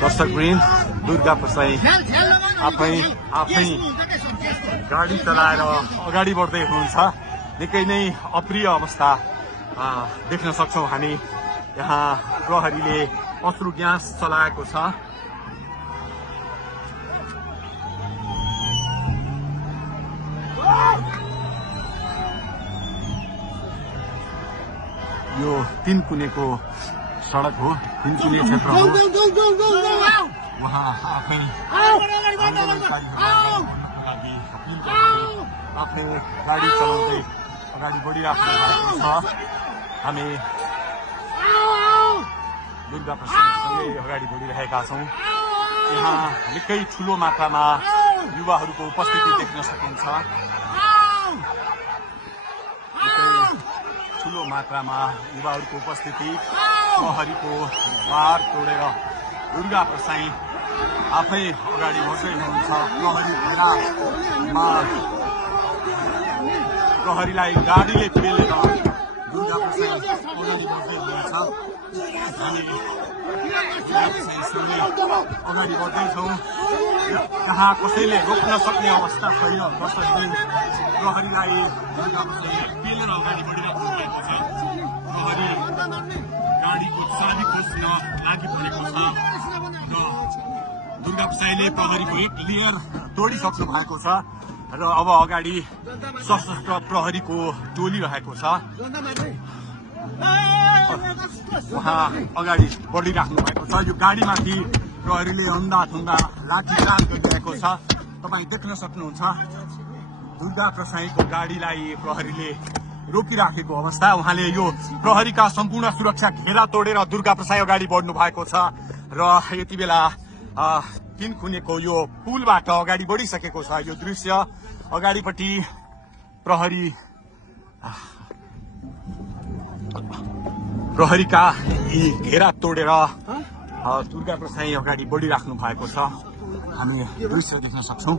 दर्शकवृन्द दुर्गा प्रसाई आफै गाडी चलाएर अगाडि बढ्दै हुनुहुन्छ। निकै नै अप्रिय अवस्था देख्न सक्छौं हामी। यहाँ प्रहरीले अश्रु ग्यास चलाएको छ। यो तीनकुनेको सडक हो, तीनकुने क्षेत्र हो। उहाँ आफै आफै गाडी चलाउँदै अगाडि बढिराख्नु भएको छ। हामी दुर्गा प्रसादसँगै अगाडि बढिरहेका छौं। यहाँ निकै ठूलो मात्रामा युवाहरूको उपस्थिति देख्न सकिन्छ। ठूलो मात्रामा युवाहरूको उपस्थिति, प्रहरीको बार तोडेर दुर्गा प्रसाई आफै अगाडि बढ्दै हुनुहुन्छ। प्रहरीलाई गाडीले पेलेर दुर्गा प्रसाई अगाडि बढ्दै हुनुहुन्छ। हामी अगाडि बढ्दैछौँ। जहाँ कसैले रोक्न सक्ने अवस्था छैन। दर्शकवृन्द प्रहरीलाई दुर्गा प्रसाई पेलेर अगाडि बढिरहेको भएको छ। प्रहरी गाडीको चाबी खोज्न लागिपरेको छ। दुर्गा प्रसाईले प्रहरीको एक लेयर तोडिसक्नु भएको छ र अब अगाडि सशस्त्र प्रहरीको टोली रहेको छ। उहाँ अगाडि बढिराख्नु भएको छ। यो गाडीमाथि प्रहरीले अन्धाधुन्दा लाठीचार्ज गरिरहेको छ। तपाईँ देख्न सक्नुहुन्छ दुर्गा प्रसाईको गाडीलाई प्रहरीले रोकिराखेको अवस्था। उहाँले यो प्रहरीका सम्पूर्ण सुरक्षा घेरा तोडेर दुर्गा प्रसाई अगाडि बढ्नु भएको छ र यति बेला तीनकुनेको यो पुलबाट अगाडि बढिसकेको छ। यो दृश्य अगाडिपट्टि प्रहरीका यी घेरा तोडेर दुर्गा प्रसाई अगाडि बढिराख्नु भएको छ। हामी दृश्य देख्न सक्छौं।